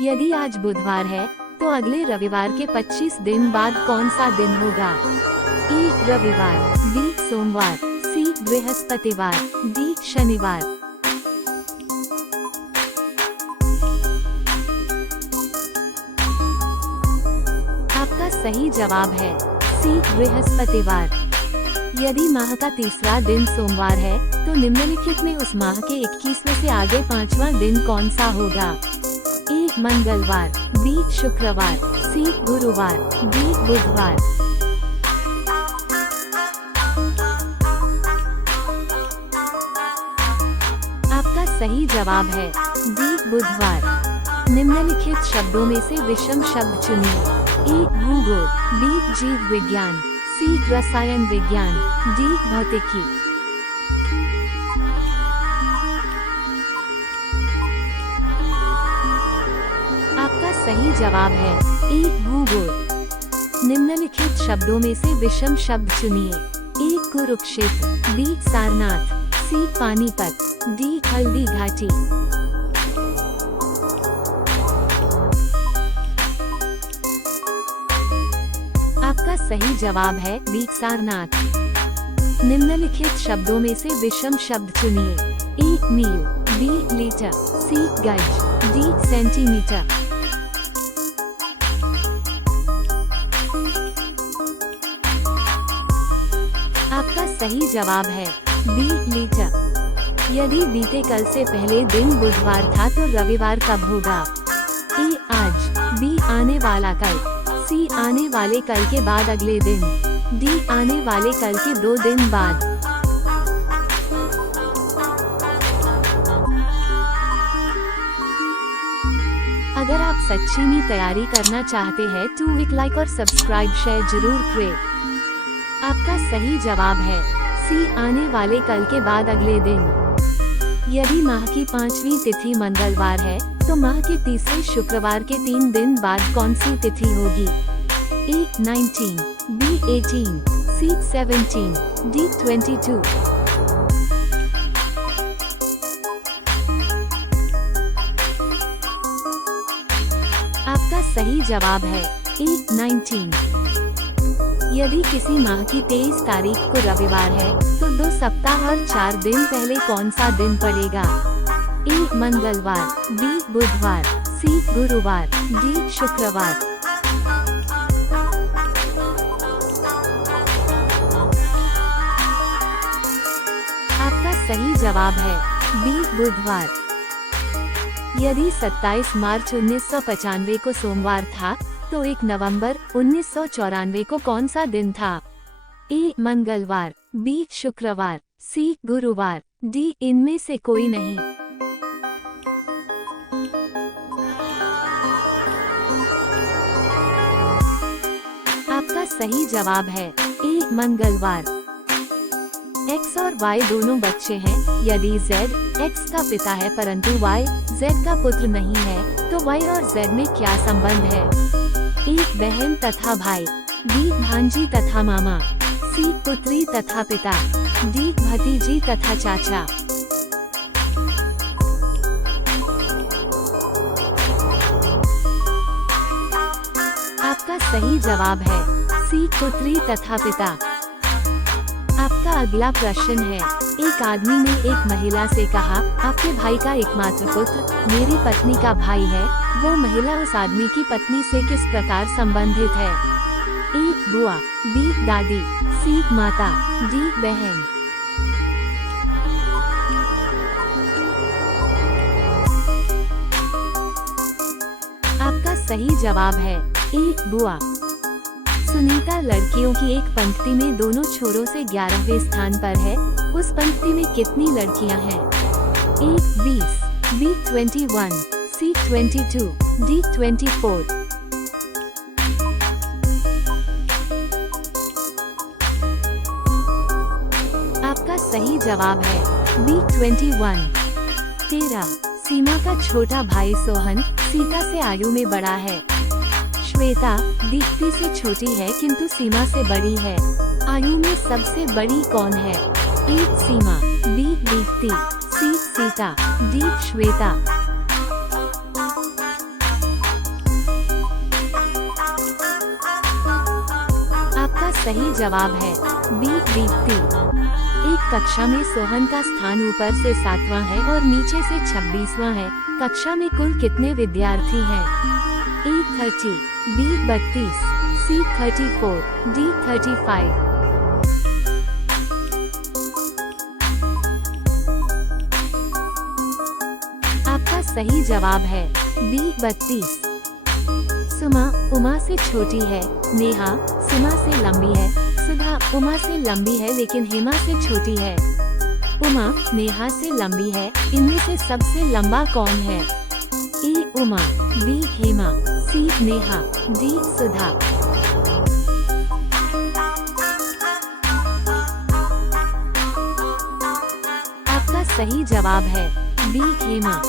यदि आज बुधवार है तो अगले रविवार के 25 दिन बाद कौन सा दिन होगा? ए रविवार, बी सोमवार, सी बृहस्पतिवार, डी शनिवार। आपका सही जवाब है सी बृहस्पतिवार। यदि माह का तीसरा दिन सोमवार है तो निम्नलिखित में उस माह के 21वें से आगे 5वां दिन कौन सा होगा? ए मंगलवार, बी शुक्रवार, सी गुरुवार, डी बुधवार। आपका सही जवाब है डी बुधवार। निम्नलिखित शब्दों में से विषम शब्द चुनिए। ए भूगोल, बी जीव विज्ञान, सी रसायन विज्ञान, डी भौतिकी। आपका सही जवाब है ए भूगोल। निम्नलिखित शब्दों में से विषम शब्द चुनिए। ए कुरुक्षेत्र, बी सारनाथ, सी पानीपत, डी हल्दी घाटी। आपका सही जवाब है बी सारनाथ। निम्नलिखित शब्दों में से विषम शब्द चुनिए। ए मील, बी लीटर, सी गज, डी सेंटीमीटर। आपका सही जवाब है बी लीटर। यदि बीते कल से पहले दिन बुधवार था तो रविवार कब होगा? ए आज, बी आने वाला कल, सी आने वाले कल के बाद अगले दिन, डी आने वाले कल के 2 दिन बाद। अगर आप सच्ची में तैयारी करना चाहते हैं तो एक लाइक और सब्सक्राइब शेयर जरूर करें। आपका सही जवाब है सी आने वाले कल के बाद अगले दिन। यदि माह की 5वीं तिथि मंगलवार है तो माह के तीसरे शुक्रवार के 3 दिन बाद कौन सी तिथि होगी? ए 19, बी 18, सी 17, डी 22। आपका सही जवाब है ए 19। यदि किसी माह की 23 तारीख को रविवार है तो 2 सप्ताह और 4 दिन पहले कौन सा दिन पड़ेगा? ए मंगलवार, बी बुधवार, सी गुरुवार, डी शुक्रवार। आपका सही जवाब है बी बुधवार। यदि 27 मार्च 1995 को सोमवार था तो 1 नवंबर 1994 को कौन सा दिन था? ए मंगलवार, बी शुक्रवार, सी गुरुवार, डी इनमें से कोई नहीं। आपका सही जवाब है ए मंगलवार। X और Y दोनों बच्चे हैं। यदि Z X का पिता है परंतु Y Z का पुत्र नहीं है तो Y और Z में क्या संबंध है? ए बहन तथा भाई, बी भांजी तथा मामा, सी पुत्री तथा पिता, डी भतीजी तथा चाचा। आपका सही जवाब है सी पुत्री तथा पिता। आपका अगला प्रश्न है, एक आदमी ने एक महिला से कहा, आपके भाई का एकमात्र पुत्र मेरी पत्नी का भाई है, वो महिला उस आदमी की पत्नी से किस प्रकार संबंधित है? ए बुआ, बी दादी, सी माता, डी बहन। आपका सही जवाब है ए बुआ। सुनीता लड़कियों की एक पंक्ति में दोनों छोरों से 11वें स्थान पर है। उस पंक्ति में कितनी लड़कियां हैं? ए 20, बी 21, सी 22, डी 24। आपका सही जवाब है बी 21। 13 सीमा का छोटा भाई सोहन सीता से आयु में बड़ा है। श्वेता दीप्ति से छोटी है किंतु सीमा से बड़ी है। आयु में सबसे बड़ी कौन है? ए सीमा, बी दीप्ति, सी सीता, डी श्वेता। सही जवाब है बी दीप्ति। एक कक्षा में सोहन का स्थान ऊपर से 7वां है और नीचे से 26वां है। कक्षा में कुल कितने विद्यार्थी हैं? ए 30, बी 32, सी 34, डी 35। आपका सही जवाब है बी 32। सुमा उमा से छोटी है, नेहा सुमा से लंबी है, सुधा उमा से लंबी है लेकिन हेमा से छोटी है। उमा नेहा से लंबी है, इनमें से सबसे लंबा कौन है? ए उमा, बी हेमा, सी नेहा, डी सुधा। आपका सही जवाब है बी हेमा।